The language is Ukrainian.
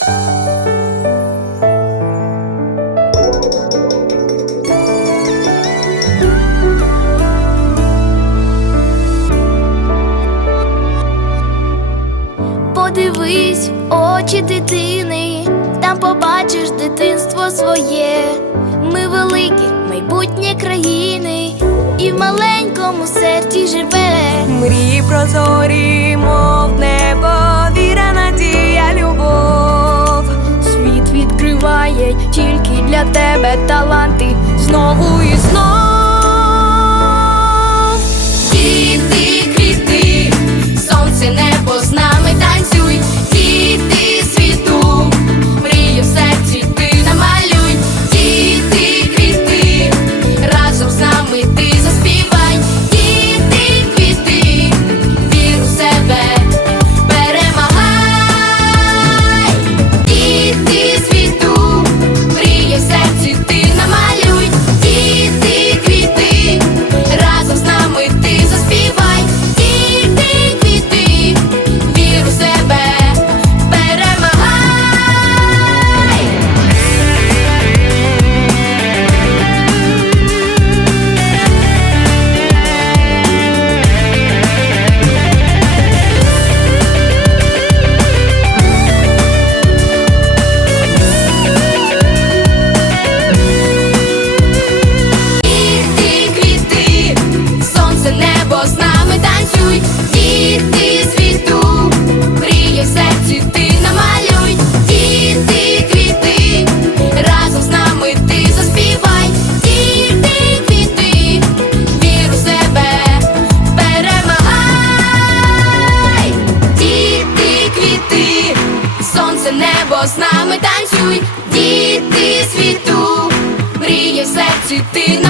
Подивись очі дитини, там побачиш дитинство своє. Ми великі, майбутнє країни, і в маленькому серці живе. Мрії прозорі, мов не моєї, тільки для тебе таланти знову і знову. танцюй, діти світу, мрії в серці ти на.